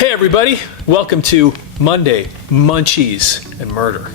Hey everybody, welcome to Monday, Munchies and Murder.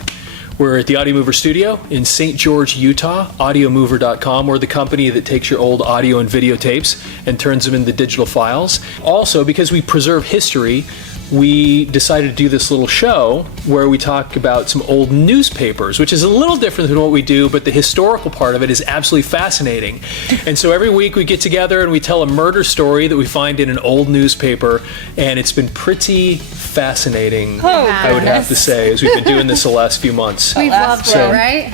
We're at the Audio Mover studio in St. George, Utah, audiomover.com. We're the company that takes your old audio and videotapes and turns them into digital files. Also, because we preserve history, we decided to do this little show where we talk about some old newspapers, which is a little different than what we do, but the historical part of it is absolutely fascinating. And so every week we get together and we tell a murder story that we find in an old newspaper, and it's been pretty fascinating, I would have to say, as we've been doing this the last few months. We've loved it, right?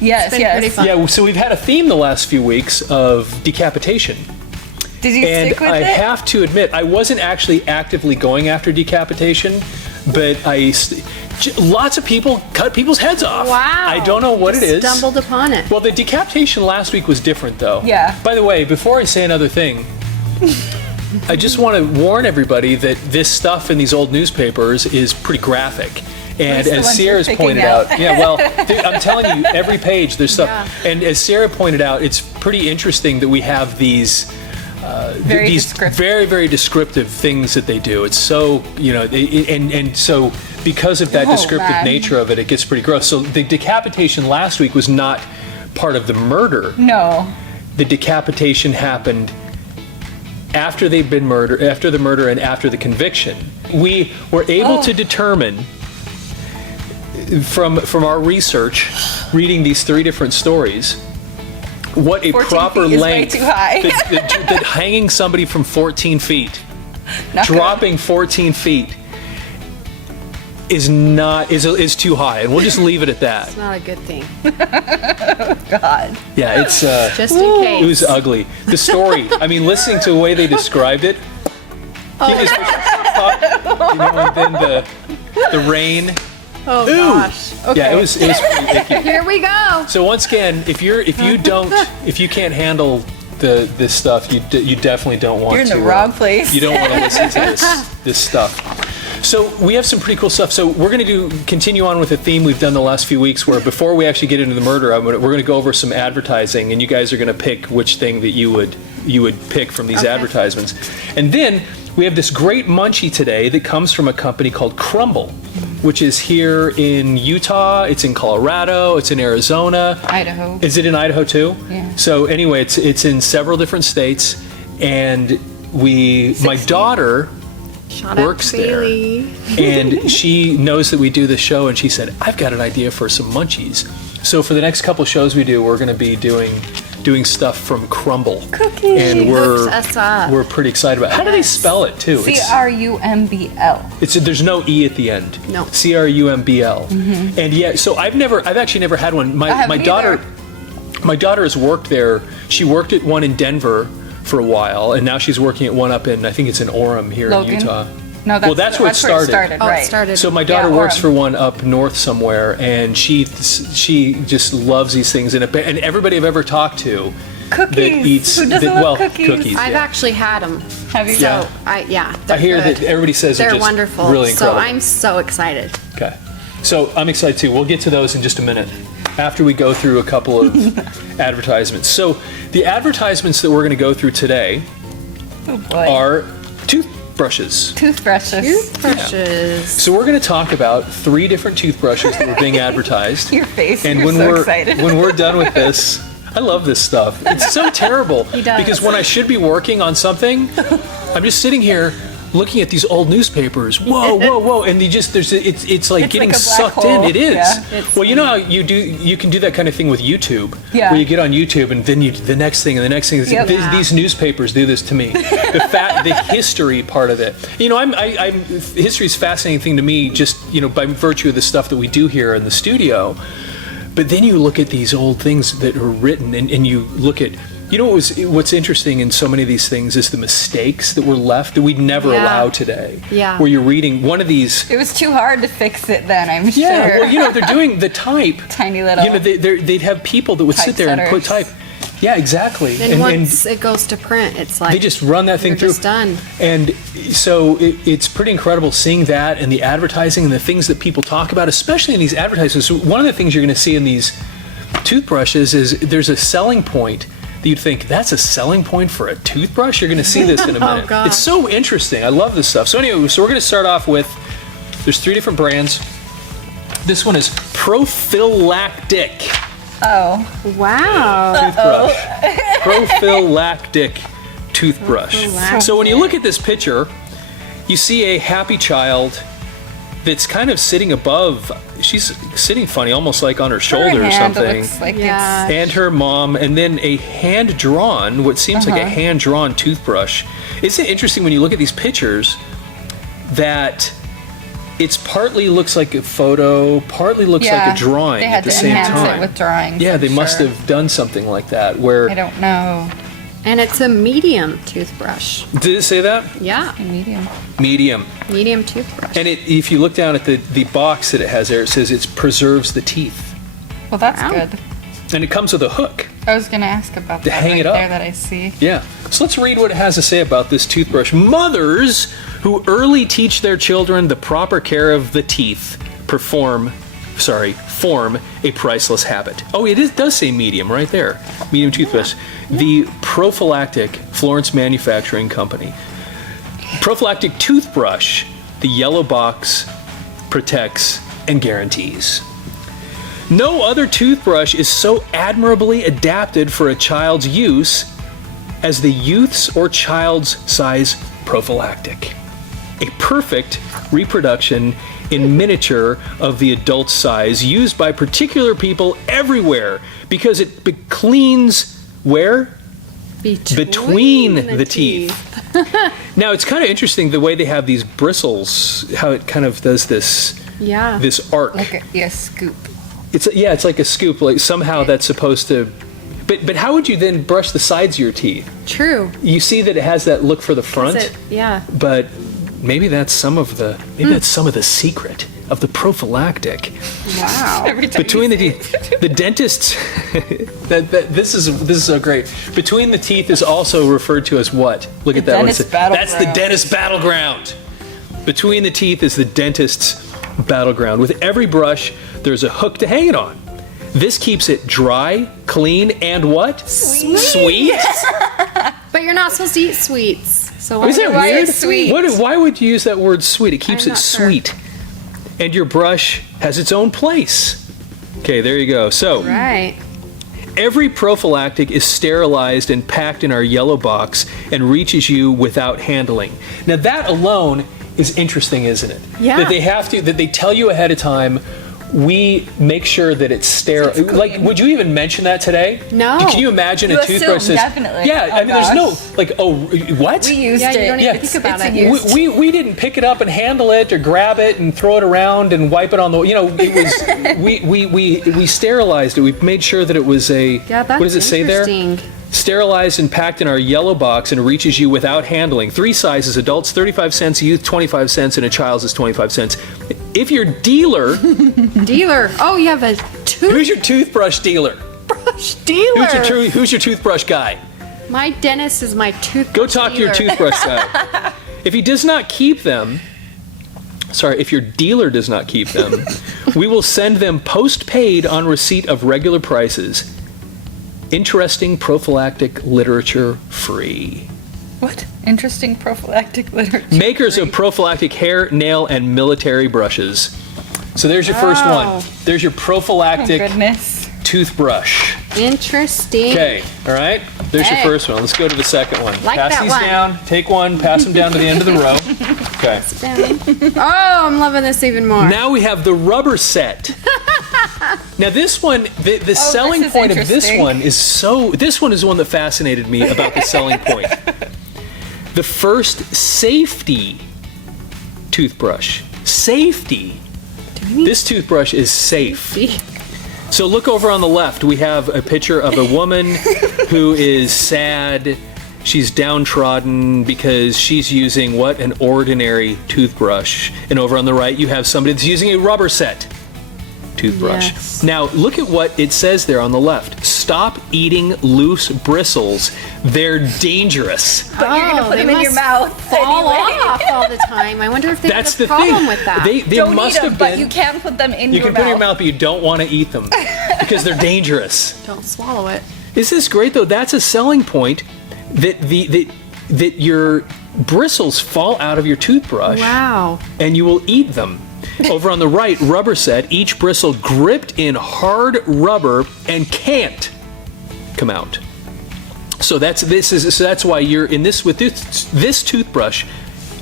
Yes, Pretty fun. Yeah, so we've had a theme the last few weeks of decapitation. Did you stick with I it? have to admit, I wasn't actually actively going after decapitation, but lots of people cut people's heads off. Wow. I don't know what it is. Stumbled upon it. Well, the decapitation last week was different, though. Yeah. By the way, before I say another thing, I just want to warn everybody that this stuff in these old newspapers is pretty graphic. And as Sierra's pointed out, I'm telling you, every page there's stuff. Yeah. And as Sierra pointed out, it's pretty interesting that we have these very, very descriptive things that they do. It's so, and so because of that descriptive nature of it, it gets pretty gross. So the decapitation last week was not part of the murder. No. The decapitation happened after they've been murdered, after the murder and after the conviction. We were able to determine from our research, reading these three different stories, what a proper length is way too high. that hanging somebody from 14 feet, dropping 14 feet is too high, and we'll just leave it at that. It's not a good thing. God. Yeah, it's Just in case. it was ugly. The story, I mean, listening to the way they described it, and then the rain. Oh gosh. Okay. Yeah, it was pretty icky. Here we go. So once again, if you can't handle this stuff, you definitely don't want to. You're in the wrong place. You don't want to listen to this stuff. So we have some pretty cool stuff. So we're going to continue on with a theme we've done the last few weeks, where before we actually get into the murder, we're going to go over some advertising, and you guys are going to pick which thing that you would pick from these advertisements, and then we have this great munchie today that comes from a company called Crumble, which is here in Utah, it's in Colorado, it's in Arizona. Idaho. Is it in Idaho too? Yeah. So anyway, it's in several different states, and my daughter works there, and she knows that we do this show, and she said, I've got an idea for some munchies. So for the next couple shows we do, we're going to be doing stuff from Crumble. Cookies. And we're pretty excited about it. How do they spell it too? Crumbl. There's no E at the end. No. Crumbl. Mm-hmm. And yeah, so I've actually never had one. My daughter has worked there. She worked at one in Denver for a while, and now she's working at one up in, I think it's in Orem here Logan? in Utah. No, that's where it started. Right. It started. So my daughter works Orem. for one up north somewhere, and she just loves these things, and everybody I've ever talked to Cookies. that eats Who doesn't love cookies? I've actually had them. Have you? So I they're hear good. that everybody says They're just wonderful. really incredible. So I'm so excited. Okay. So I'm excited too. We'll get to those in just a minute after we go through a couple of advertisements. So the advertisements that we're going to go through today are toothbrushes. Toothbrushes. So we're going to talk about 3 different toothbrushes that were being advertised. Your face. And You're so excited. when we're done with this, I love this stuff. It's so terrible. He does. Because when I should be working on something, I'm just sitting here looking at these old newspapers. Whoa, and it's like getting like a black sucked hole. in. It is. Yeah. Well, you know how you can do that kind of thing with YouTube, Yeah. where you get on YouTube and then the next thing and the next thing. Yep. These newspapers do this to me. The history part of it. History is a fascinating thing to me, just by virtue of the stuff that we do here in the studio. But then you look at these old things that are written, and you look at. What's interesting in so many of these things is the mistakes that were left that we'd never allow today. Yeah. Where you're reading one of these. It was too hard to fix it then, I'm sure. Yeah, well, they're doing the type. Tiny little. They'd have people that would sit there and put type. Yeah, exactly. And once it goes to print, it's like they just run that thing through. Just done. And so it's pretty incredible seeing that and the advertising and the things that people talk about, especially in these advertisements. So one of the things you're going to see in these toothbrushes is there's a selling point you'd think that's a selling point for a toothbrush. You're going to see this in a minute. gosh. It's so interesting. I love this stuff. So anyway, so we're going to start off with, there's 3 different brands. This one is Prophylactic Oh. Wow. toothbrush. Prophylactic toothbrush. Prophylactic. So when you look at this picture, you see a happy child that's kind of sitting above. She's sitting funny, almost like on her shoulder or hand something. looks like Yeah. And her mom, and then a hand-drawn, what seems like a hand-drawn toothbrush. Isn't it interesting when you look at these pictures that it's partly looks like a photo, partly looks like a drawing They had at the to same enhance time. it with drawings. Yeah, I'm they must sure. have done something like that. Where I don't know. And it's a medium toothbrush. did it say that? Yeah. Medium. Medium. Medium toothbrush. And if you look down at the box that it has there, it says it preserves the teeth, Well, that's Wow. good. and it comes with a hook. I was gonna ask about To that hang right it up. there that I see. Yeah. So let's read what it has to say about this toothbrush. Mothers who early teach their children the proper care of the teeth form a priceless habit. Oh, it does say medium right there. Medium toothbrush. The Prophylactic Florence Manufacturing Company. Prophylactic toothbrush. The yellow box protects and guarantees. No other toothbrush is so admirably adapted for a child's use as the youth's or child's size prophylactic. A perfect reproduction in miniature of the adult size used by particular people everywhere because it cleans where? Between the teeth. Now it's kind of interesting the way they have these bristles, how it kind of does this Yeah. this arc. Like a scoop. It's like a scoop. Like somehow that's supposed to. But how would you then brush the sides of your teeth? True. You see that it has that look for the front, Yeah. but maybe that's some of the secret of the prophylactic. Wow. Every time Between you the say teeth, the dentists. This is so great. Between the teeth is also referred to as what? Look at that one. dentist That's the battleground. dentist battleground. Between the teeth is the dentist's battleground. With every brush, there's a hook to hang it on. This keeps it dry, clean, and what? Sweet. But you're not supposed to eat sweets. So why Is that Why weird? is sweet? Why would you use that word sweet? It keeps I'm it not sure. sweet. And your brush has its own place. Okay, there you go. So, Right. every prophylactic is sterilized and packed in our yellow box and reaches you without handling. Now that alone is interesting, isn't it? Yeah. That they tell you ahead of time, we make sure that it's sterile. It's clean. Like, would you even mention that today? No. Can you imagine You a toothbrush assume, says, definitely. yeah, Oh, I mean, there's no, gosh. like, oh, what? We used Yeah, you it. don't even think about It's it. used. We didn't pick it up and handle it or grab it and throw it around and wipe it on the, it was, we sterilized it. We made sure that it was Yeah, that's what does it say there? interesting. Sterilized and packed in our yellow box and reaches you without handling. 3 sizes, adults 35 cents, youth 25 cents, and a child's is 25 cents. If your dealer, Dealer. Oh, you have a who's your toothbrush dealer? toothbrush dealer. Who's your toothbrush guy? My dentist is my toothbrush Go talk to your dealer. toothbrush guy. If he does not keep them, if your dealer does not keep them, we will send them post-paid on receipt of regular prices. Interesting prophylactic literature free. What? Interesting prophylactic literature. Makers of prophylactic hair, nail, and military brushes. So there's your first Wow. one. There's your Oh, prophylactic goodness. toothbrush. Interesting. Okay, all right. There's your Hey. first one. Let's go to the second one. Like pass that these one. down. Take one. Pass them down to the end of the row. Okay. Oh, I'm loving this even more. Now we have the rubber set. Now this one, the selling is point of this interesting. one is this one is the one that fascinated me about the selling point. The first safety toothbrush. Safety. This toothbrush is safe. So look over on the left. We have a picture of a woman who is sad. She's downtrodden because she's using what? An ordinary toothbrush. And over on the right, you have somebody that's using a rubber set toothbrush. Yes. Now, look at what it says there on the left. Stop eating loose bristles. They're dangerous. But you're gonna put they them in your must mouth. fall anyway. off all the time. I wonder if they That's have a the problem thing. with that. They Don't must eat them, have but been. you can put them in You your can mouth. put it in your mouth, but you don't want to eat them because they're dangerous. Don't swallow it. Isn't this great though? That's a selling point that that your bristles fall out of your toothbrush. Wow. And you will eat them. Over on the right, rubber set, each bristle gripped in hard rubber and can't come out. So that's why you're in this with this toothbrush,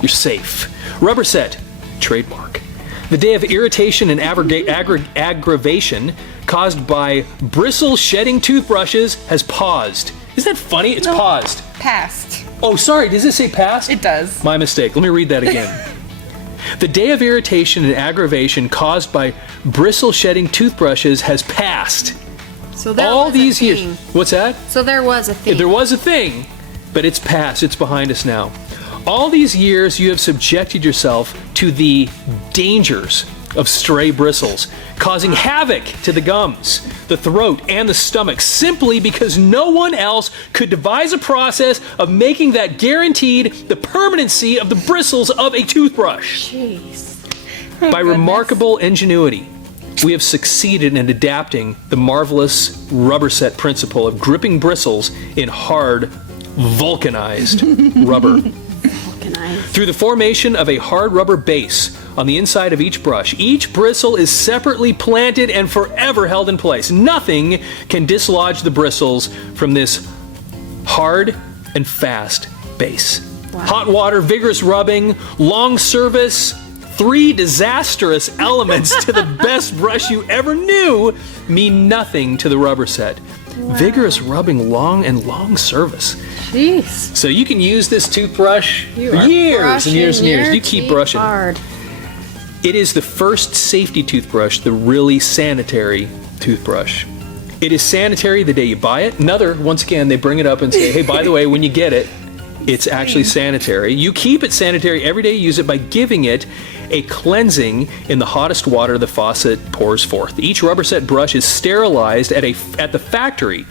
you're safe. Rubber set, trademark. The day of irritation and aggravation caused by bristle shedding toothbrushes has paused. Isn't that funny? It's paused. Past. Oh, sorry. Does it say past? It does. My mistake. Let me read that again. The day of irritation and aggravation caused by bristle shedding toothbrushes has passed. So there All was these a years. thing. What's that? So there was a thing. There was a thing, but it's past. It's behind us now. All these years you have subjected yourself to the dangers of stray bristles, causing havoc to the gums, the throat, and the stomach, simply because no one else could devise a process of making that guaranteed the permanency of the bristles of a toothbrush. Jeez. By remarkable ingenuity, we have succeeded in adapting the marvelous rubber set principle of gripping bristles in hard, vulcanized rubber. Through the formation of a hard rubber base on the inside of each brush, each bristle is separately planted and forever held in place. Nothing can dislodge the bristles from this hard and fast base. Wow. Hot water, vigorous rubbing, long service, 3 disastrous elements to the best brush you ever knew mean nothing to the rubber set. Wow. Vigorous rubbing, long service. Jeez. So you can use this toothbrush for years and years and years. You keep brushing. Hard. It is the first safety toothbrush, the really sanitary toothbrush. It is sanitary the day you buy it. Once again, they bring it up and say, hey, by the way, when you get it, it's actually sanitary. You keep it sanitary every day you use it by giving it a cleansing in the hottest water the faucet pours forth. Each rubber set brush is sterilized at the factory,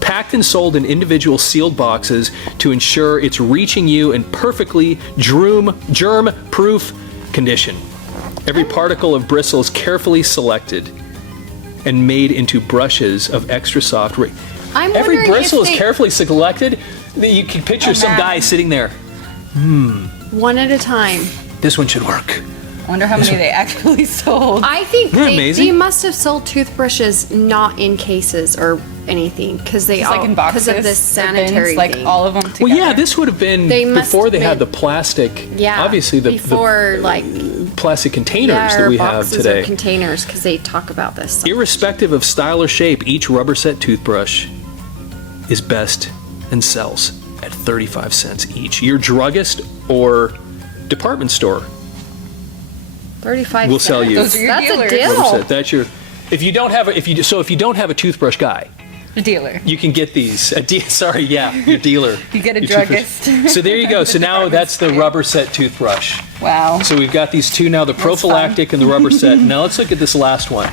packed and sold in individual sealed boxes to ensure it's reaching you in perfectly germ-proof condition. Every particle of bristle is carefully selected and made into brushes of extra soft. Every bristle is carefully selected. You can picture some guy sitting there. One at a time. This one should work. I wonder how many they actually sold. I think amazing? they must have sold toothbrushes not in cases or anything because they Just all like in boxes, because of this sanitary bins, like thing. all of them together. Well, yeah, this would have been before they had the plastic. Yeah, obviously before like plastic containers that we have today. Or containers because they talk about this. Irrespective of style or shape, each rubber set toothbrush is best and sells at 35 cents each. Your druggist or department store 35 will sell you. Those are your That's dealers. a deal. Rubber set. That's your. If you don't have a toothbrush guy, The dealer. you can get these. Your dealer. You get a Your druggist. toothbrush. So there you go. So now that's the rubber set toothbrush. Wow. So we've got these two now, the prophylactic and the rubber set. Now let's look at this last one.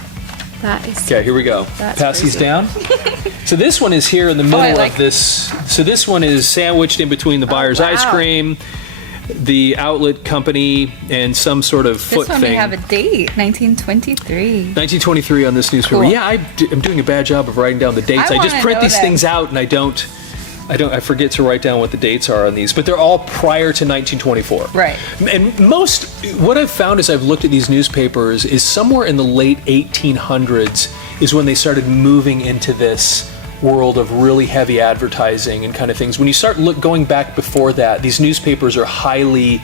That is. Okay, here we go. That's Pass these crazy. down. So this one is here in the middle like of this. So this one is sandwiched in between the buyer's wow. ice cream, the outlet company, and some sort of foot This one thing. we have a date, 1923. 1923 on this newspaper. Cool. Yeah, I'm doing a bad job of writing down the dates. I I just wanna print know these that. things out and I forget to write down what the dates are on these, but they're all prior to 1924. Right. And what I've found as I've looked at these newspapers is somewhere in the late 1800s is when they started moving into this world of really heavy advertising and kind of things. When you start going back before that, these newspapers are highly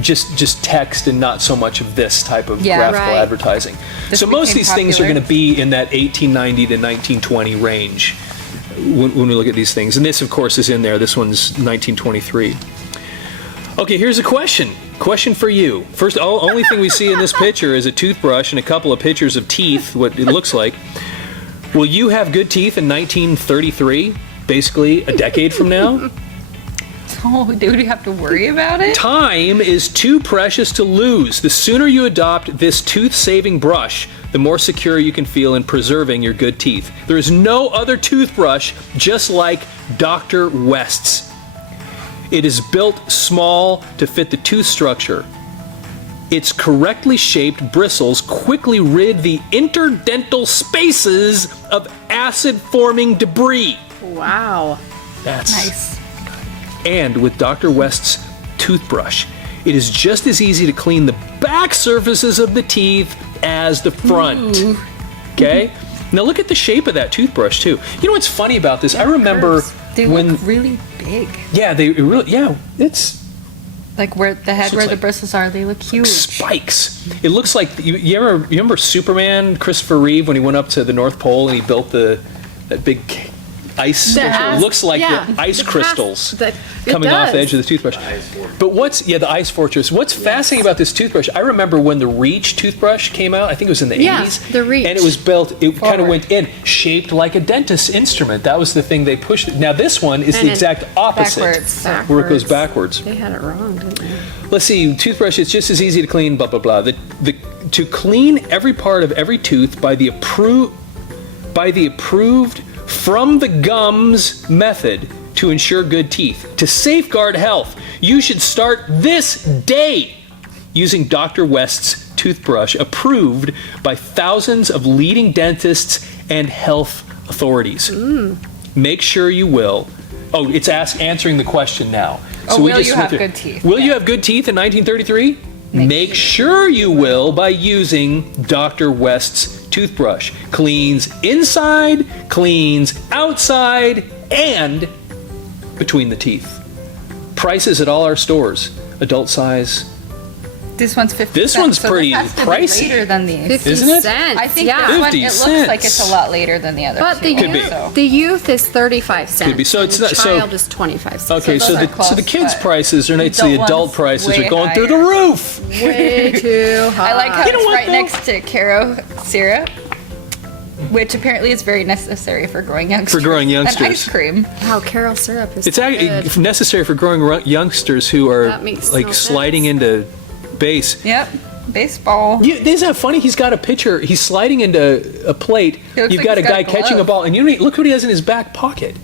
just text and not so much of this type of graphical right. advertising. This So most of became these things are popular. going to be in that 1890 to 1920 range when we look at these things. And this, of course, is in there. This one's 1923. Okay, here's a question. Question for you. First, only thing we see in this picture is a toothbrush and a couple of pictures of teeth, what it looks like. Will you have good teeth in 1933, basically a decade from now? Oh, do we have to worry about it? Time is too precious to lose. The sooner you adopt this tooth-saving brush, the more secure you can feel in preserving your good teeth. There is no other toothbrush just like Dr. West's. It is built small to fit the tooth structure. Its correctly shaped bristles quickly rid the interdental spaces of acid-forming debris. Wow. That's Nice. And with Dr. West's toothbrush, it is just as easy to clean the back surfaces of the teeth as the front. Okay? Now look at the shape of that toothbrush too. You know what's funny about this? I remember They when look really big. it's Like where the head, looks where the like bristles are, they look huge. spikes. It looks like you remember Superman, Christopher Reeve, when he went up to the North Pole and he built that big ice sculpture? It looks like the ice crystals coming off the edge of the toothbrush. But the ice fortress. What's fascinating about this toothbrush? I remember when the Reach toothbrush came out. I think it was in the 80s. The Reach. And it was built. It kind of went in, shaped like a dentist's instrument. That was the thing they pushed. Now this one is the exact opposite, backwards. where it goes backwards. They had it wrong, didn't they? Let's see. Toothbrush. It's just as easy to clean. Blah blah blah. To clean every part of every tooth by the approved from the gums method to ensure good teeth. To safeguard health, you should start this day using Dr. West's toothbrush, approved by thousands of leading dentists and health authorities. Make sure you will. Oh, it's answering the question now. Will you have good teeth? Will you have good teeth in 1933? Make sure you will by using Dr. West's toothbrush. Cleans inside, cleans outside, and between the teeth. Prices at all our stores. Adult size. This one's 50 This cents, one's so pretty this has to be pricey. later than these. 50 Isn't it? cents. I think yeah. this one, 50 it looks like cents. it's a lot later than the other But two. the youth is 35 cents. Could be. So it's and not- so- child is 25 cents. Okay, So so those are the close, kids' but prices are the next to the adult adult one's prices way are going through the higher. roof. way too high. I like how You know it's what, right though? next to Caro syrup, which apparently is very necessary for growing youngsters. growing And youngsters. ice cream. Wow, Carol syrup is It's good. actually necessary for growing youngsters who are That makes like no sliding sense. into base. Yep. Baseball. Isn't that funny? He's got a pitcher. He's sliding into a plate. He looks You've like got a he's got guy a catching a glove. ball, and look what he has in his back pocket.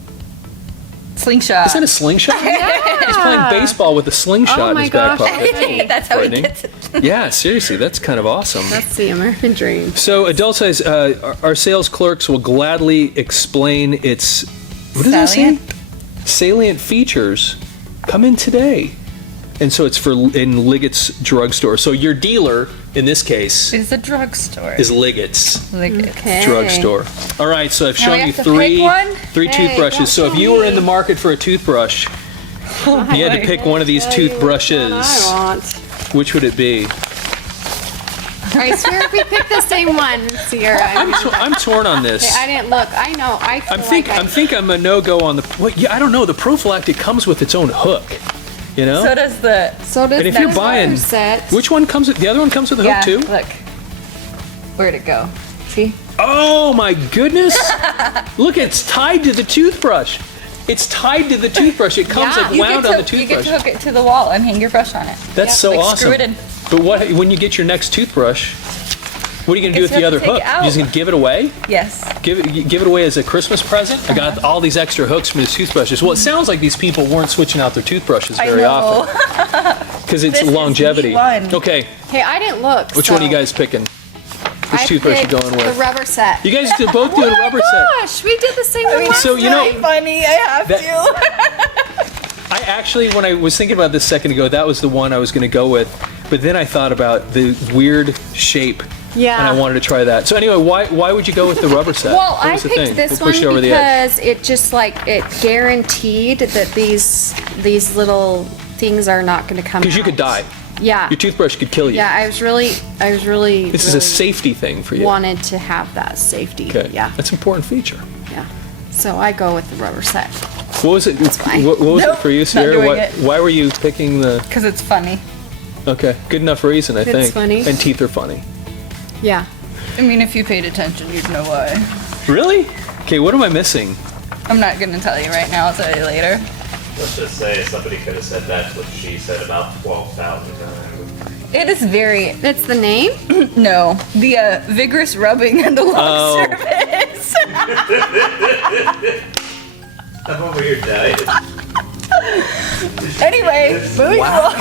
Slingshot. Is that a slingshot? He's playing baseball with a slingshot Oh in my his back gosh. pocket. That's how he Frightening. gets it. Yeah, seriously, that's kind of awesome. That's the American dream. So, adult size, our sales clerks will gladly explain its what does that say? Salient? Salient features. Come in today. And so it's in Liggett's drugstore. So your dealer, in this case, It's a drugstore. is Liggett's Okay. drugstore. All right, so I've Now we shown you have to pick one? three Hey, toothbrushes. don't So if show you were in me. the market for a toothbrush, you had to pick one of these toothbrushes. I want. Which would it be? I swear if we picked the same one, Sierra. I'm torn on this. I didn't look. I know. I feel I'm a no-go on the. Well, yeah, I don't know. The prophylactic comes with its own hook. You know. So does the. So does And if you're that buying- set. Which one comes with the other one comes with a Yeah, hook too? look. Where'd it go? See? Oh my goodness! Look, it's tied to the toothbrush. It's tied to the toothbrush. It comes Yeah. like wound on the You get toothbrush. to hook it to the wall and hang your brush on it. That's so like awesome. screw it in. But when you get your next toothbrush, what are you gonna do with Guess the you other have to hook? take it You're just out. gonna give it away? Yes. Give it away as a Christmas present? I got all these extra hooks from these toothbrushes. Well, it sounds like these people weren't switching out their toothbrushes I very know. often because it's This is longevity. the one. Okay, Hey, I didn't look. which one are you guys picking? Which toothbrush you going with? The rubber set. You guys did both do a rubber set. Gosh, we did the same one. So, you know- funny. I have That- to. I actually, when I was thinking about this a second ago, that was the one I was going to go with. But then I thought about the weird shape. Yeah. And I wanted to try that. So anyway, why would you go with the rubber set? Well, What I was the picked thing? this What pushed you one over the edge? because it just like it guaranteed that these little things are not going to come. Because you could out. die. Yeah. Your toothbrush could kill you. Yeah, I was really. This is a safety thing for you. Wanted to have that safety. Okay. Yeah. That's an important feature. Yeah. So I go with the rubber set. What was it? fine. What was Nope, it for you, not Sierra? doing it. Why were you picking the? Because it's funny. Okay, good enough reason, I think. funny. And teeth are funny. Yeah. I mean, if you paid attention, you'd know why. Really? Okay, what am I missing? I'm not going to tell you right now. I'll tell you later. Let's just say somebody could have said that's what she said about 12,000 times. It is very. It's the name. No. The vigorous rubbing and the long Oh. service. I'm over here dying. Anyway, moving along.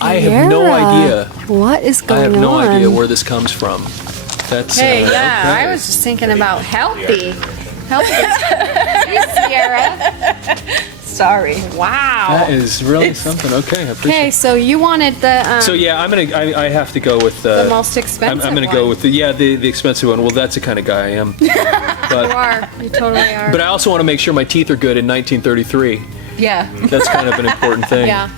I have no Sierra, idea. What is I going have on? no idea where this comes from. That's Hey, yeah, okay. I was just thinking about healthy. Healthy. Hey, Sierra. Sorry. Wow. That is really something. Okay, I appreciate Okay, it. so you wanted the So yeah, I have to go with the most expensive I'm gonna one. go with the expensive one. Well, that's the kind of guy I am. You But are. You totally are. but I also want to make sure my teeth are good in 1933. Yeah. That's kind of an important thing. yeah.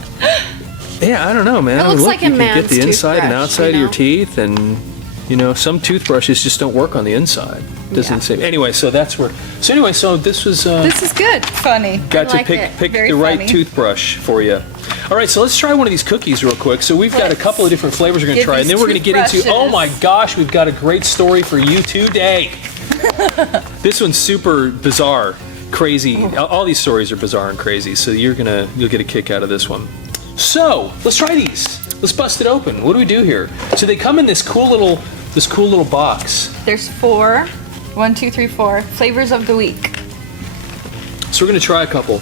Yeah, I don't know, man. It looks Look, like a you can get man's the inside and toothbrush, outside you of your know? teeth, and some toothbrushes just don't work on the inside. Doesn't Yeah. say. Anyway, so that's where. So anyway, so this was. This is good. Funny. Got I to like it. pick Very the right funny. toothbrush for you. All right, so let's try one of these cookies real quick. So we've got a couple of different flavors we're going to Get try, and these then we're going to get into. Oh toothbrushes. my gosh, we've got a great story for you today. This one's super bizarre, crazy. All these stories are bizarre and crazy, so you'll get a kick out of this one. So let's try these. Let's bust it open. What do we do here? So they come in this cool little box. There's 4. 1, 2, 3, 4 flavors of the week. So we're gonna try a couple.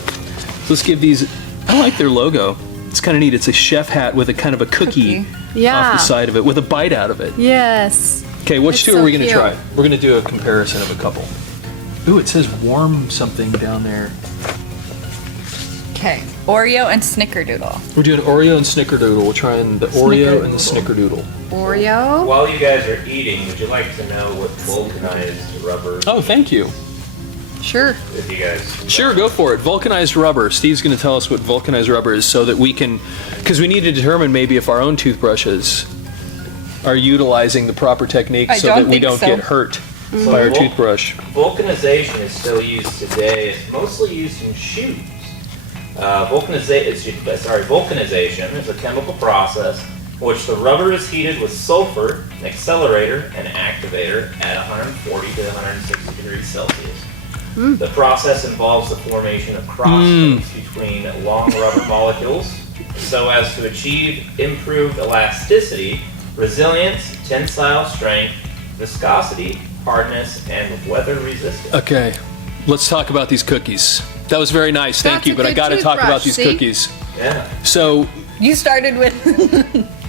Let's give these. I like their logo. It's kind of neat. It's a chef hat with a kind of a cookie Yeah. off the side of it, with a bite out of it. Yes. Okay, which It's two so are we gonna cute. try? We're gonna do a comparison of a couple. Ooh, it says warm something down there. Okay. Oreo and Snickerdoodle. We're doing Oreo and Snickerdoodle. We're trying the Oreo and the Snickerdoodle. Oreo. While you guys are eating, would you like to know what vulcanized rubber? Oh, thank you. Sure. If you guys. Sure, go for it. Vulcanized rubber. Steve's going to tell us what vulcanized rubber is so that we can, because we need to determine maybe if our own toothbrushes are utilizing the proper technique I so don't that we think don't so. get hurt So by our vul- toothbrush. Vulcanization is still used today. It's mostly used in shoes. Vulcanization is a chemical process in which the rubber is heated with sulfur, an accelerator, and activator at 140 to 160 degrees Celsius. The process involves the formation of crosslinks between long rubber molecules so as to achieve improved elasticity, resilience, tensile strength, viscosity, hardness, and weather resistance. Okay, let's talk about these cookies. That was very nice, thank That's you, a but I good got to talk about toothbrush, these see? cookies. Yeah. So, You started with.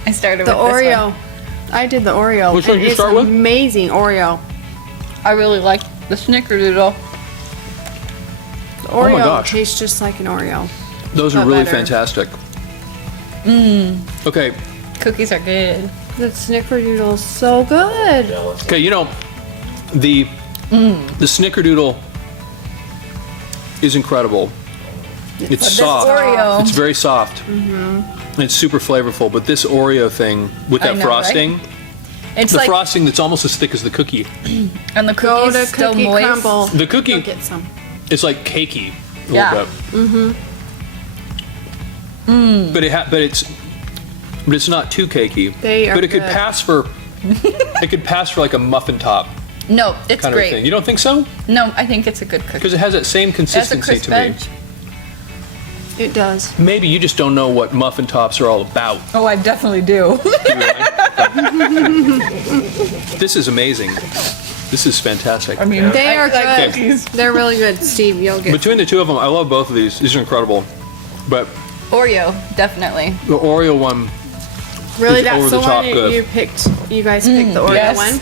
I started The with this Oreo. one. I did the Oreo. Which one and did you it's start with? amazing Oreo. I really like the Snickerdoodle. The Oh my Oreo gosh. tastes just like an Oreo. those are But really better. fantastic. Okay, Cookies are good. The Snickerdoodle is so good. Jealous. okay, the Snickerdoodle is incredible. It's This soft. Oreo. It's very soft. It's super flavorful, but this Oreo thing with I that know, frosting, It's the like, frosting that's almost as thick as the cookie. and the Go cookies to still Cookie moist. Crumble. The cookie, Go get some. it's like cakey a Yeah. little bit. But it's not too cakey. They are but it could good. pass for like a muffin top No, it's kind great. of thing. You don't think so? No, I think it's a good cookie. Because it has that same It has a consistency crisp to me. edge. It does. Maybe you just don't know what muffin tops are all about. Oh, I definitely do. This is amazing. This is fantastic. I mean, They I are like good. cookies. They're really good, Steve. You'll get Between the two of them, I love both of these. These are incredible. But Oreo, definitely. the Oreo one, really. It's That's over the the top one good. you picked. You guys picked the Oreo yes. one.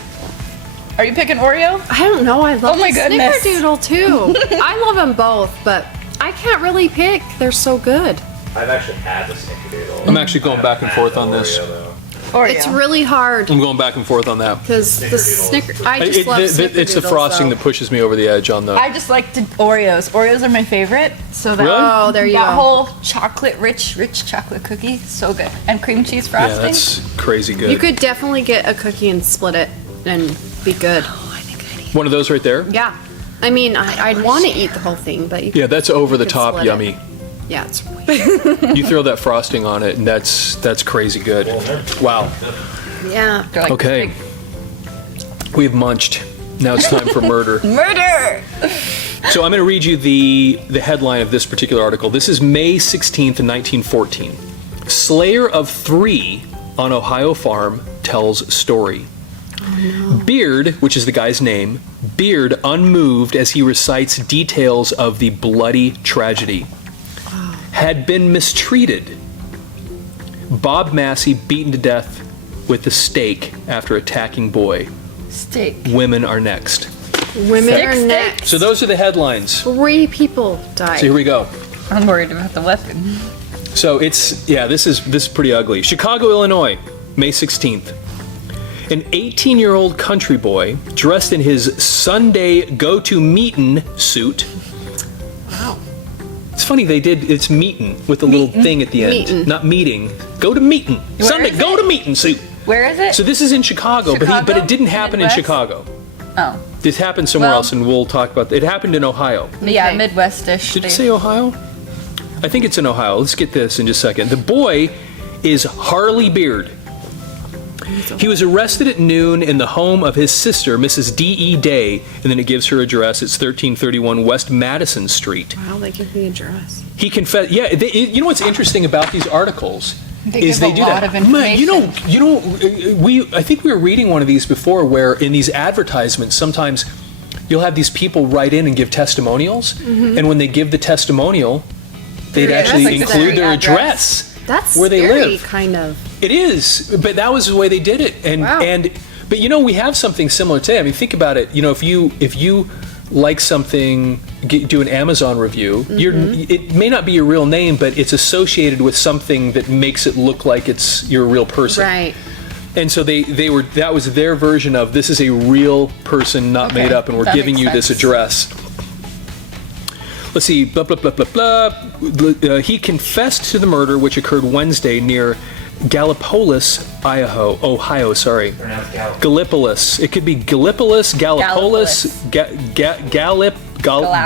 Are you picking Oreo? I don't know. I love Oh my the goodness. Snickerdoodle too. I love them both, but I can't really pick. They're so good. I've actually had the Snickerdoodle. I'm actually going back and I forth haven't on had this. the Oreo, though. Oreo. It's really hard I'm going back and forth on that. because the Snicker. I just love It's the Snickerdoodles, frosting though. that pushes me over the edge on the. I just like the Oreos. Oreos are my favorite. So that Really? Oh, there you that go. whole chocolate rich chocolate cookie, so good. And cream cheese Yeah, frosting. that's crazy good. You could definitely get a cookie and split it and be good. One of those right there? Yeah. I mean, I'd want to eat the whole thing, but you Yeah, that's over the could top split it. yummy. Yeah, it's You throw that frosting on it, and that's crazy good. Wow. yeah. They're like Okay. big- We've munched. Now it's time for murder. Murder! So I'm going to read you the headline of this particular article. This is May 16th, 1914. Slayer of 3 on Ohio farm tells story. Beard, which is the guy's name, Beard unmoved as he recites details of the bloody tragedy. Had been mistreated. Bob Massey beaten to death with a stake after attacking boy. Steak. Women are next. Women are Six next. So those are the headlines. 3 people died. So here we go. I'm worried about the weapon. So this is pretty ugly. Chicago, Illinois, May 16th. An 18-year-old country boy dressed in his Sunday go-to meetin' suit. Wow. It's funny it's meetin' with a little thing at the end, Meetin'. not meeting. Go to meetin'. Sunday is go it? to meetin' suit. Where is it? So this is in Chicago, but Chicago? it didn't happen Midwest? in Chicago. Oh. This happened somewhere Well- else, and we'll talk about that. It happened in Ohio. Yeah, Okay. Midwest-ish. Did it say Ohio? I think it's in Ohio. Let's get this in just a second. The boy is Harley Beard. He was arrested at noon in the home of his sister, Mrs. D.E. Day, and then it gives her address. It's 1331 West Madison Street. Wow, they give me a dress. He confessed. Yeah, you know what's interesting about these articles is give they a do lot that. of Man, I think we were reading one of these before, where in these advertisements sometimes you'll have these people write in and give testimonials, and when they give the testimonial, they'd Their actually address, include like their their address. That's where they scary, live. kind of. It is, but that was the way they did it, Wow. but we have something similar today. I mean, think about it. If you like something, do an Amazon review. It may not be your real name, but it's associated with something that makes it look like you're a real person. Right. And so that was their version of, this is a real person, not Okay, made up, and we're that giving makes you this sense. address. Let's see, blah, blah, blah, blah, blah. He confessed to the murder, which occurred Wednesday near Gallipolis, Ohio, sorry. Pronounced Gallup. Gallipolis. It could be Gallipolis, Gallipolis,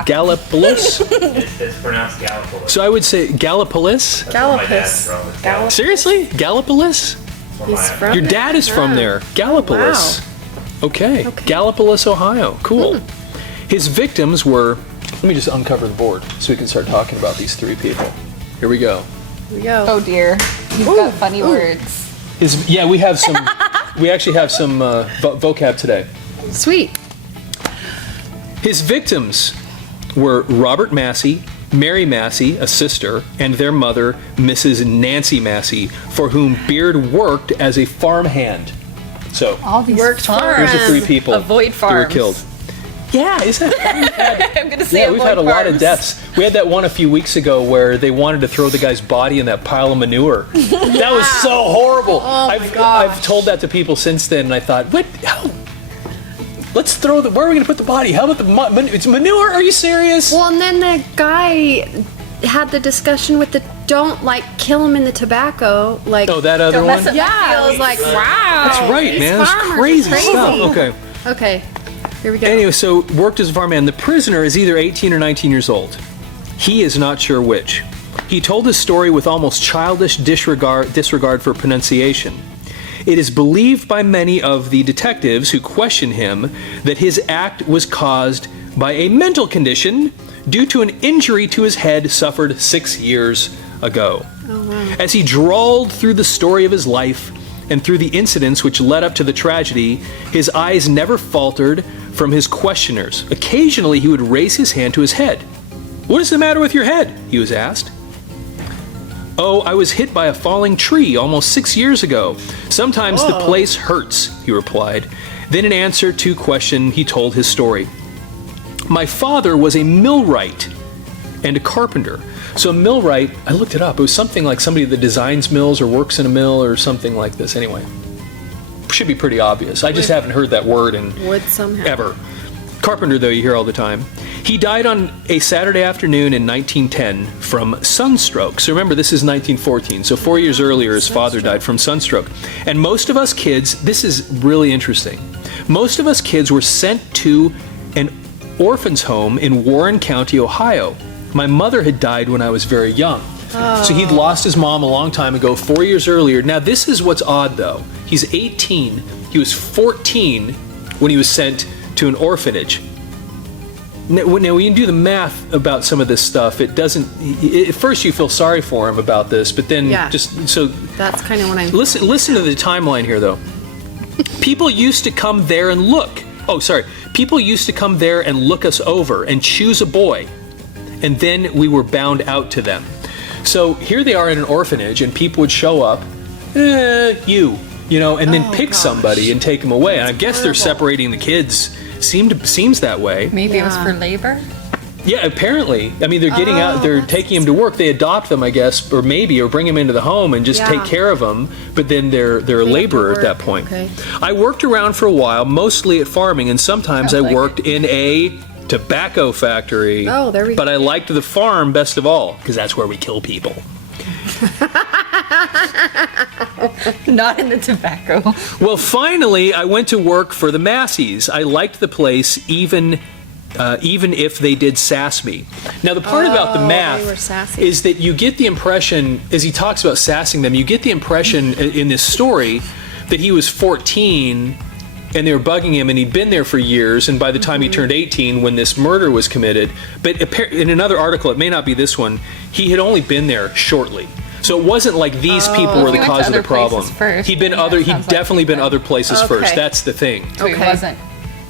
Gallipolis. It's pronounced Gallipolis. So I would say Gallipolis. That's where my dad's Gallipus. from. It's Gallup. Seriously? Gallipolis? That's where He's my- from Your there. dad is from Yeah. there. Gallipolis. Okay. Gallipolis, Ohio. Cool. His victims were, let me just uncover the board so we can start talking about these 3 people. Here we go. Here we go. Oh dear. You've got funny words. We have some, we actually have some vocab today. Sweet. His victims were Robert Massey, Mary Massey, a sister, and their mother, Mrs. Nancy Massey, for whom Beard worked as a farmhand. So, All these Worked farms. here's the 3 people Avoid who were farms. killed. Yeah, isn't that? I'm gonna say Yeah, we've had a avoid lot of farms. deaths. We had that one a few weeks ago where they wanted to throw the guy's body in that pile of manure. That was so horrible. I've told that to people since then, and I thought, what? How? Let's throw where are we going to put the body? How about it's manure? Are you serious? Well, and then the guy had the discussion with don't kill him in the tobacco. Oh, that other Don't one? mess up- Yeah, I was like, wow. That's right, these man. That's farmers are crazy stuff. Okay. Okay, here we go. Anyway, so worked as a farmhand. The prisoner is either 18 or 19 years old. He is not sure which. He told his story with almost childish disregard for pronunciation. It is believed by many of the detectives who question him that his act was caused by a mental condition due to an injury to his head suffered 6 years ago. As he drawled through the story of his life and through the incidents which led up to the tragedy, his eyes never faltered from his questioners. Occasionally, he would raise his hand to his head. "What is the matter with your head?" he was asked. "Oh, I was hit by a falling tree almost 6 years ago. Sometimes the place hurts," he replied. Then in answer to question, he told his story. "My father was a millwright and a carpenter." So millwright, I looked it up. It was something like somebody that designs mills or works in a mill or something like this. Anyway, should be pretty obvious. I just haven't heard that word in Would somehow. ever. Carpenter, though, you hear all the time. He died on a Saturday afternoon in 1910 from sunstroke. So remember, this is 1914. So 4 years earlier, his father died from sunstroke. And most of us kids, this is really interesting. Most of us kids were sent to an orphan's home in Warren County, Ohio. My mother had died when I was very young. So he'd lost his mom a long time ago, 4 years earlier. Now, this is what's odd, though. He's 18. He was 14 when he was sent to an orphanage. Now, when you do the math about some of this stuff, it doesn't. At first, you feel sorry for him about this, but then That's kind of what I'm. Listen to the timeline here, though. People used to come there and look. Oh, sorry. People used to come there and look us over and choose a boy, and then we were bound out to them. So here they are in an orphanage, and people would show up. You. and then pick gosh. somebody and take them away. And I guess they're horrible. separating the kids. Seems that way. Maybe it was Yeah. for labor. Yeah, apparently. I mean, they're getting out. They're that's taking them to work. They adopt them, I guess, or bring them into the home and just take Yeah. care of them. But then they're a to laborer at work. that point. Okay. I worked around for a while, mostly at farming, and sometimes I Sounds like worked in a tobacco factory. Oh, there we But go. I liked the farm best of all because that's where we kill people. Not in the tobacco. Well, finally, I went to work for the Masseys. I liked the place, even if they did sass me. Now, the part about the Oh, math they were sassy. is that you get the impression, as he talks about sassing them, you get the impression in this story that he was 14 and they were bugging him, and he'd been there for years, and by the time he turned 18, when this murder was committed, but in another article, it may not be this one, he had only been there shortly. So it wasn't like these people were the He went to cause of the other places problem. first, He'd been and that he'd sounds like definitely been other places Okay. first. That's the thing. So he Okay. wasn't.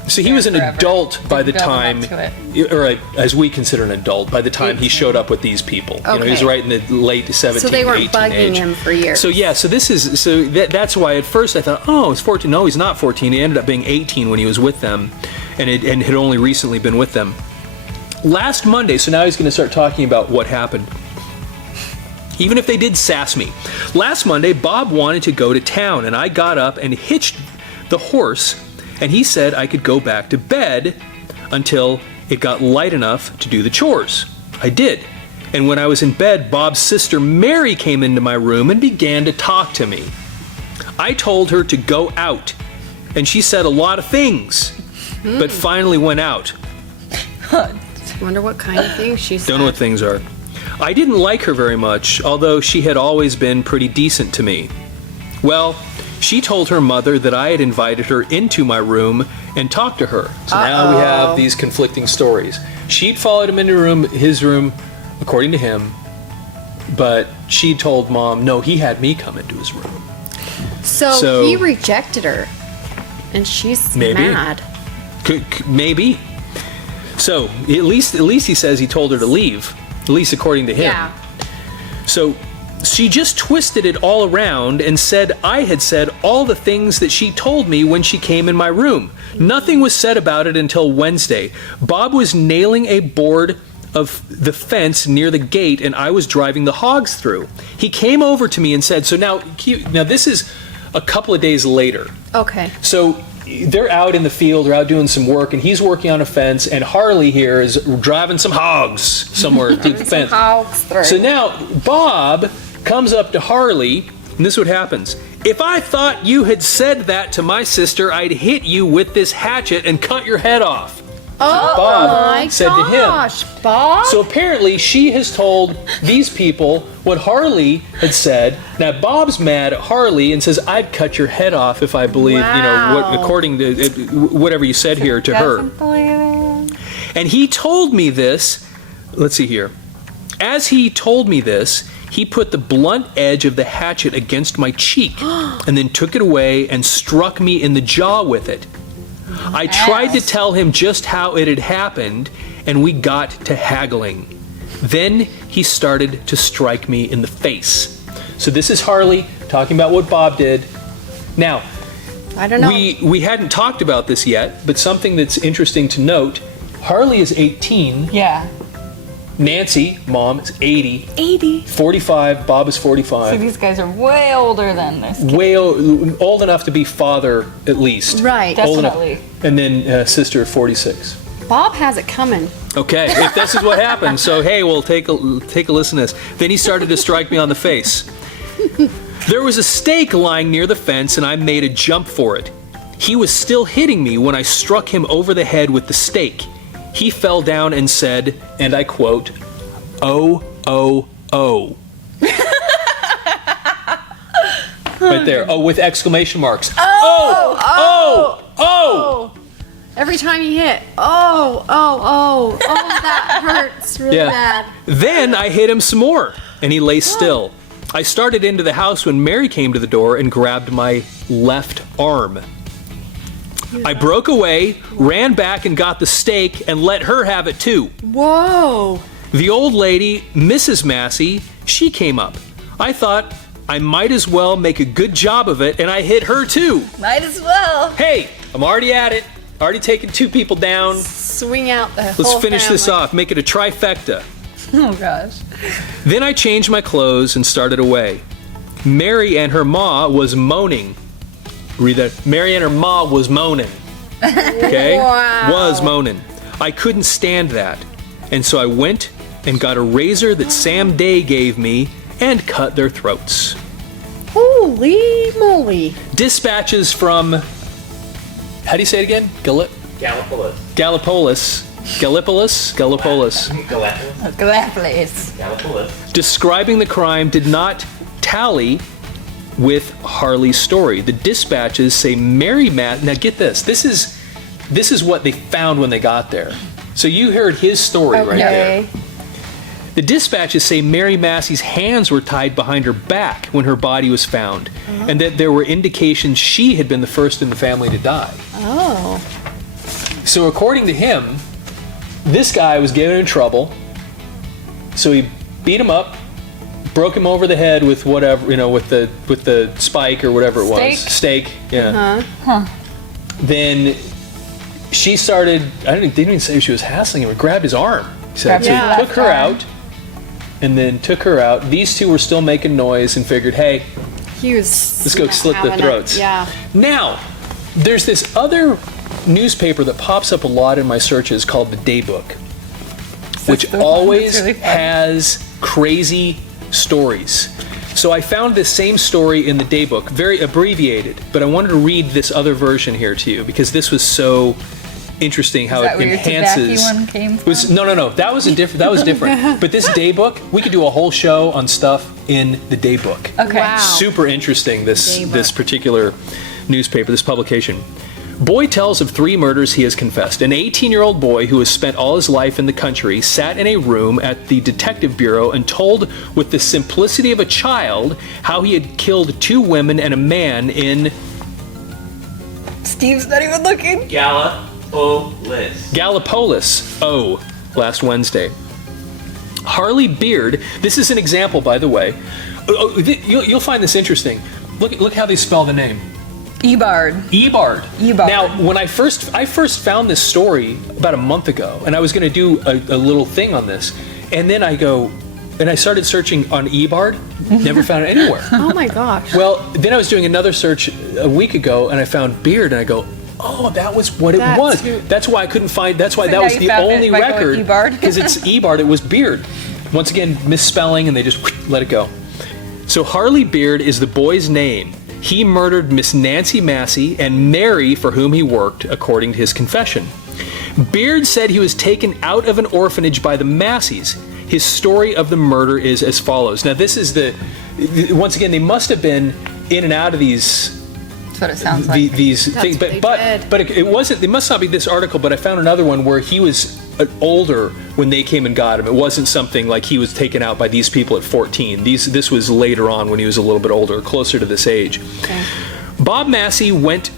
So he there was an forever. adult by the Didn't build time, up to or as we consider an adult, by the time he 18. showed up with these people. He was Okay. right in the late 17, So they weren't 18 bugging age. him for years. So yeah, so that's why at first I thought, oh, he's 14. No, he's not 14. He ended up being 18 when he was with them, and had only recently been with them. Last Monday, so now he's going to start talking about what happened. Even if they did sass me. Last Monday, Bob wanted to go to town, and I got up and hitched the horse, and he said I could go back to bed until it got light enough to do the chores. I did. And when I was in bed, Bob's sister Mary came into my room and began to talk to me. I told her to go out, and she said a lot of things, but finally went out. Wonder what kind of thing she said. Don't know what things are. I didn't like her very much, although she had always been pretty decent to me. Well, she told her mother that I had invited her into my room and talked to her. So now we have these conflicting stories. She'd followed him into his room, according to him, but she told Mom, no, he had me come into his room. So he rejected her, and she's Maybe. mad. Maybe. So at least he says he told her to leave, at least according to him. Yeah. So she just twisted it all around and said I had said all the things that she told me when she came in my room. Nothing was said about it until Wednesday. Bob was nailing a board of the fence near the gate, and I was driving the hogs through. He came over to me and said, so now this is a couple of days later. Okay. So they're out in the field, they're out doing some work, and he's working on a fence, and Harley here is driving some hogs somewhere through the fence. Hogs through. So now Bob comes up to Harley, and this is what happens. If I thought you had said that to my sister, I'd hit you with this hatchet and cut your head off. Oh Bob my said to him. gosh, Bob. So apparently she has told these people what Harley had said. Now Bob's mad at Harley and says, I'd cut your head off if I believed, Wow. according to whatever you said here to her. Doesn't believe it. And he told me this, let's see here. As he told me this, he put the blunt edge of the hatchet against my cheek and then took it away and struck me in the jaw with it. I tried to tell him just how it had happened, and we got to haggling. Then he started to strike me in the face. So this is Harley talking about what Bob did. Now, I don't know. we hadn't talked about this yet, but something that's interesting to note, Harley is 18, Yeah. Nancy, Mom, is 80, 80. 45, Bob is So 45. these guys are way older than this. Way old enough to be father, at least. Right. Old enough. Definitely. And then sister, 46. Bob has it coming. Okay, if this is what happened, so hey, we'll take a listen to this. Then he started to strike me on the face. There was a stake lying near the fence, and I made a jump for it. He was still hitting me when I struck him over the head with the stake. He fell down and said, and I quote, "Oh, oh, oh." Right there. Oh, with exclamation marks. Oh, oh, oh. Every time you hit, oh, that hurts really bad. Then I hit him some more, and he lay still. I started into the house when Mary came to the door and grabbed my left arm. I broke away, ran back and got the stake and let her have it too. Whoa. The old lady, Mrs. Massey, she came up. I thought I might as well make a good job of it, and I hit her too. Might as well. Hey, I'm already at it. Already taken 2 people down. Swing out the Let's whole finish this family. off. Make it a trifecta. Oh gosh. Then I changed my clothes and started away. Mary and her ma was moaning. Read that. Mary and her ma was moaning. Okay? Wow. Was moaning. I couldn't stand that. And so I went and got a razor that Sam Day gave me and cut their throats. Holy moly. Dispatches from, how do you say it again? Gallipolis. Gallipolis. Gallipolis? Gallipolis. Gallipolis. Gallipolis. Describing the crime did not tally with Harley's story. The dispatches say Mary Matt. Now get this. This is what they found when they got there. So you heard his story right there. Okay. The dispatches say Mary Massey's hands were tied behind her back when her body was found, and that there were indications she had been the first in the family to die. Oh. So according to him, this guy was getting in trouble, so he beat him up, broke him over the head with whatever, with the spike or whatever it was. Stake. Yeah. Then she started, didn't even say she was hassling him, but grabbed his arm. He said, so he took her out, and then took her out. These two were still making noise and figured, hey, let's go slit the throats. Yeah. Now, there's this other newspaper that pops up a lot in my searches called the Daybook, which always has crazy stories. So I found this same story in the Daybook, very abbreviated, but I wanted to read this other version here to you because this was so interesting how it enhances. One came from? No. That was different. But this Daybook, we could do a whole show on stuff in the Daybook. Okay. Wow. Super interesting, this Daybook. particular newspaper, this publication. Boy tells of 3 murders he has confessed. An 18-year-old boy who has spent all his life in the country sat in a room at the detective bureau and told with the simplicity of a child how he had killed 2 women and a man in Steve's not even looking. Gallipolis, last Wednesday. Harley Beard, this is an example, by the way. You'll find this interesting. Look how they spell the name. Ebard. Now, when I first found this story about a month ago, and I was going to do a little thing on this, and then I started searching on Ebard, never found it anywhere. Oh my gosh. Well, then I was doing another search a week ago, and I found Beard, and I go, oh, that was what it was. That's why I couldn't find. That's why that was the only record. Because it's Ebard. It was Beard. Once again, misspelling, and they just let it go. So Harley Beard is the boy's name. He murdered Miss Nancy Massey and Mary, for whom he worked, according to his confession. Beard said he was taken out of an orphanage by the Masseys. His story of the murder is as follows. Now, this is once again, they must have been in and out of these. That's what it sounds like. These things, but it wasn't. It must not be this article. But I found another one where he was older when they came and got him. It wasn't something like he was taken out by these people at 14. This was later on when he was a little bit older, closer to this age. Okay. Bob Massey went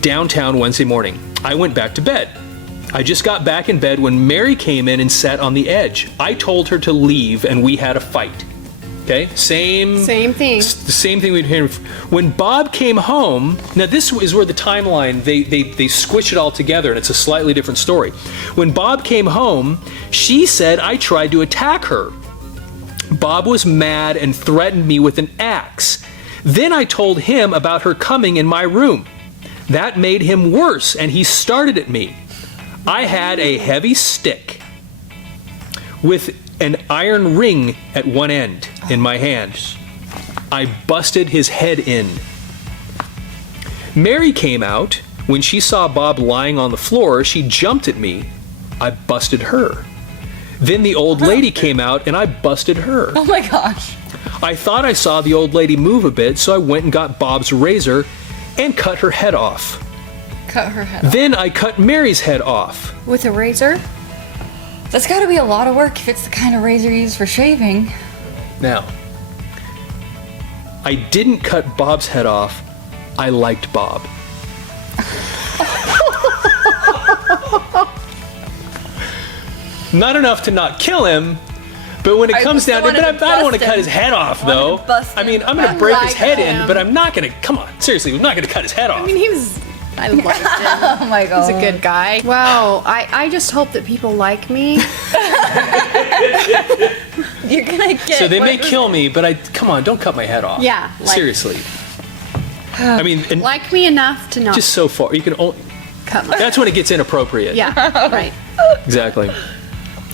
downtown Wednesday morning. I went back to bed. I just got back in bed when Mary came in and sat on the edge. I told her to leave, and we had a fight. Okay, same thing. The same thing we'd hear. When Bob came home, now this is where the timeline, they squish it all together, and it's a slightly different story. When Bob came home, she said I tried to attack her. Bob was mad and threatened me with an axe. Then I told him about her coming in my room. That made him worse, and he started at me. I had a heavy stick with an iron ring at one end in my hand. I busted his head in. Mary came out. When she saw Bob lying on the floor, she jumped at me. I busted her. Then the old lady came out and I busted her. Oh my gosh. I thought I saw the old lady move a bit, so I went and got Bob's razor and cut her head off. Cut her head off. Then I cut Mary's head off. With a razor? That's got to be a lot of work if it's the kind of razor you use for shaving. Now, I didn't cut Bob's head off. I liked Bob. Not enough to not kill him, But when it I comes down to wanted it, but to I don't want to bust cut him. his head off, I wanted though. to bust I mean, him. I'm going I to break his like head him. in, but I'm not going to, come on, seriously, I'm not going to cut his head off. I mean, I liked him. Oh my god. He's a good guy. Wow, I just hope that people like me. You're gonna get. So they what may was kill it? me, but come on, don't cut my head off. Yeah, like- Seriously. I mean, and Like me enough to not just so far, you can only, cut my. that's when it gets inappropriate. Yeah, right. Exactly.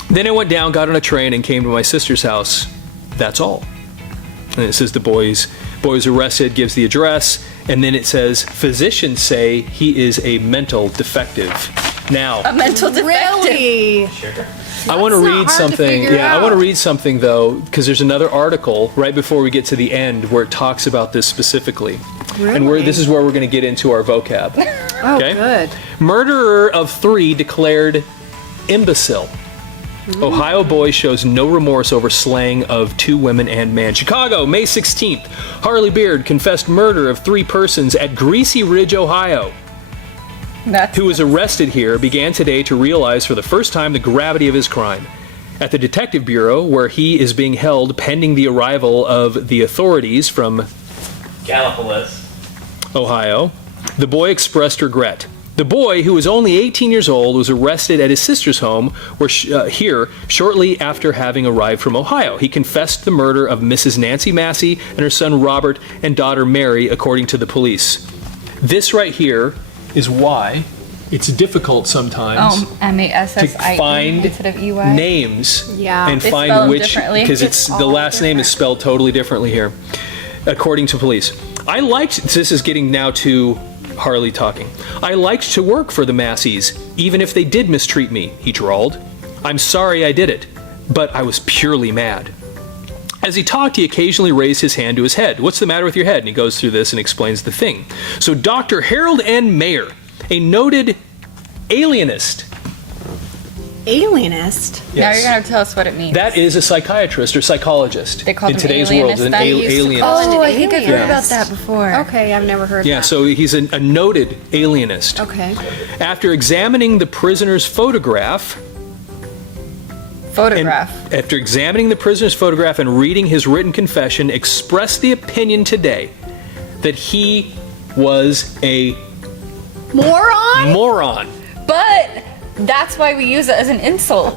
Then I went down, got on a train, and came to my sister's house. That's all. And it says the boy's arrested, gives the address, and then it says physicians say he is a mental defective. Now, A mental defective. Really? Sure. I want to not read hard to something. figure Yeah, I want to out. read something though, because there's another article right before we get to the end where it talks about this specifically. And Really? this is where we're going to get into our vocab. Oh, Okay. good. Murderer of 3 declared imbecile. Ohio boy shows no remorse over slaying of 2 women and man. Chicago, May 16th. Harley Beard confessed murder of 3 persons at Greasy Ridge, Ohio. That's Who was arrested here began today to realize for the first time the gravity of his crime. At the Detective Bureau, where he is being held pending the arrival of the authorities from Gallipolis. Ohio, the boy expressed regret. The boy, who was only 18 years old, was arrested at his sister's home here shortly after having arrived from Ohio. He confessed the murder of Mrs. Nancy Massey and her son Robert and daughter Mary, according to the police. This right here is why it's difficult sometimes to MASSIE find instead of EY. names Yeah. and They spell find them which, differently. because It's the all last name is different. spelled totally differently here, according to police. I liked, this is getting now to Harley talking. I liked to work for the Masseys, even if they did mistreat me, he drawled. I'm sorry I did it, but I was purely mad. As he talked, he occasionally raised his hand to his head. What's the matter with your head? And he goes through this and explains the thing. So Dr. Harold N. Mayer, a noted alienist. Alienist? Now you're gonna tell us what it means. That is a psychiatrist or psychologist They call in them today's alienists. world. An That used to alienist. call it- Oh, I think I've heard alienist. about that before. Okay, I've never heard Yeah, that. so he's a noted alienist. Okay. After examining the prisoner's photograph, Photograph. after examining the prisoner's photograph and reading his written confession, expressed the opinion today that he was a Moron? moron. But that's why we use it as an insult.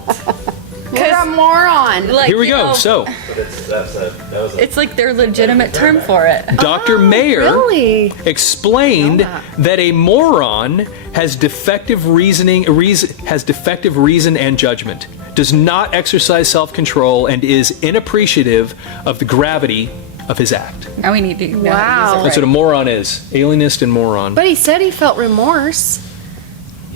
You're a moron. Like, Here we you go. know, So, But that was a it's like their legitimate term for it. Dr. Mayer Really? explained I know that a moron has defective reason and judgment, does not exercise self-control, and is inappreciative of the gravity of his act. Now we need to know how to use Wow. it That's what a moron is. Alienist and moron. But he said he felt remorse.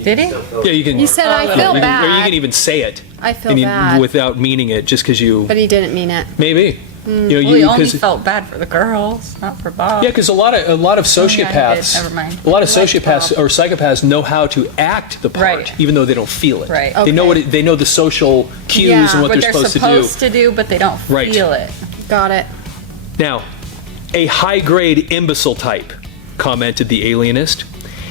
Did he? Yeah, you can. He said, I little feel Or you bad. can even say it. I feel and you- bad. without meaning it, just because you But he didn't mean it. maybe. You know, Well, he only because felt bad for the girls, not for Bob. yeah, because a lot of yeah, he did. sociopaths, Never mind. a lot of Like sociopaths Bob. or psychopaths know how to act the part, Right. even though they don't feel it. Right. They know Okay. they know the social cues Yeah, and what What they're they're supposed to do, but they don't Right. feel it. Got it. do. Now, a high-grade imbecile type, commented the alienist.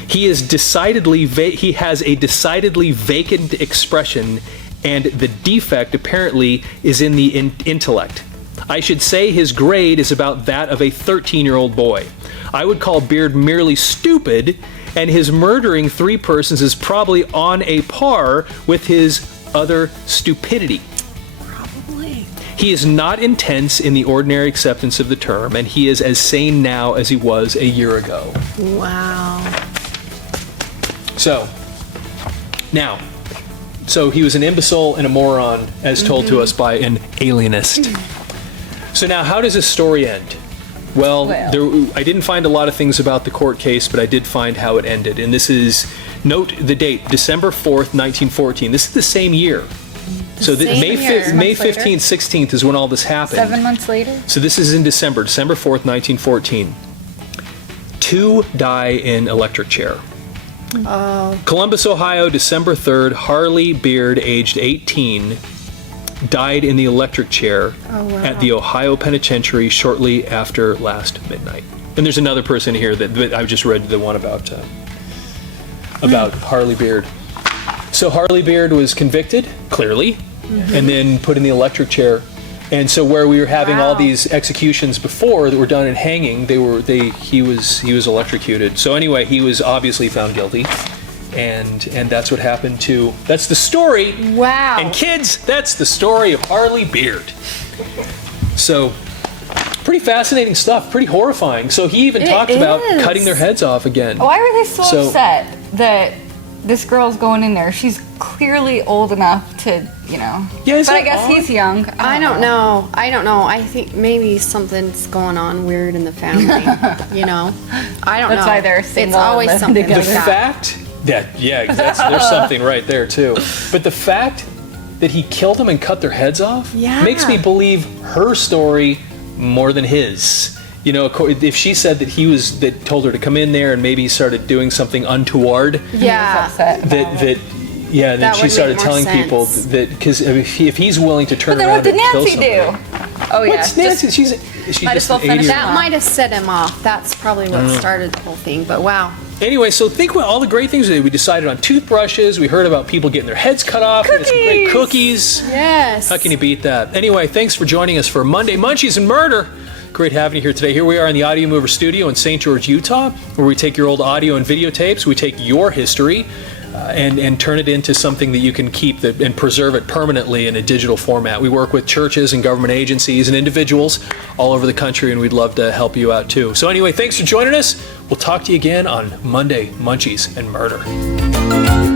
He is decidedly he has a decidedly vacant expression, and the defect apparently is in the intellect. I should say his grade is about that of a 13-year-old boy. I would call Beard merely stupid, and his murdering 3 persons is probably on a par with his other stupidity. Probably. He is not intense in the ordinary acceptance of the term, and he is as sane now as he was a year ago. Wow. So, now, so he was an imbecile and a moron, as told to us by an alienist. So now, how does this story end? Well, I didn't find a lot of things about the court case, but I did find how it ended. And this is, note the date, December 4th, 1914. This is the same year. So same May year. 5th, May 6 months later? 15th, 16th is when all this happened. 7 months later? So this is in December 4th, 1914. 2 die in electric chair. Oh. Columbus, Ohio, December 3rd, Harley Beard, aged 18, died in the electric chair at the Ohio Penitentiary shortly after last midnight. And there's another person here that I just read the one about Harley Beard. So Harley Beard was convicted, clearly, and then put in the electric chair And so where we were having all Wow. these executions before that were done in hanging, he was electrocuted. So anyway, he was obviously found guilty, and that's what happened to. That's the story. Wow. And kids, that's the story of Harley Beard. So pretty fascinating stuff, pretty horrifying. So he even talked about is. cutting their heads off again. Why were they so So- upset that this girl's going in there? She's clearly old enough to, you know. Yeah, isn't but I that guess odd? he's young. I don't know. I think maybe something's going on weird in the family. You know, I don't know. That's why they're It's single and always living something The like together. that. fact that, there's something right there too. But the fact that he killed them and cut their heads off Yeah. makes me believe her story more than his. You know, if she said that told her to come in there and maybe started doing something untoward, Yeah. Upset about it. then That she would started make more telling people sense. that, because if he's willing to turn But then around what did and kill Nancy do? somebody. Oh yeah. What's Nancy? She's Might just as well an finish 80-year-old. That might have set him off. That's probably what started the whole thing. But wow. Anyway, so think about all the great things we did. We decided on toothbrushes. We heard about people getting their heads cut off. We had some great cookies. Yes. How can you beat that? Anyway, thanks for joining us for Monday Munchies and Murder. Great having you here today. Here we are in the Audio Mover studio in St. George, Utah, where we take your old audio and videotapes. We take your history and turn it into something that you can keep and preserve it permanently in a digital format. We work with churches and government agencies and individuals all over the country, and we'd love to help you out too. So anyway, thanks for joining us. We'll talk to you again on Monday Munchies and Murder.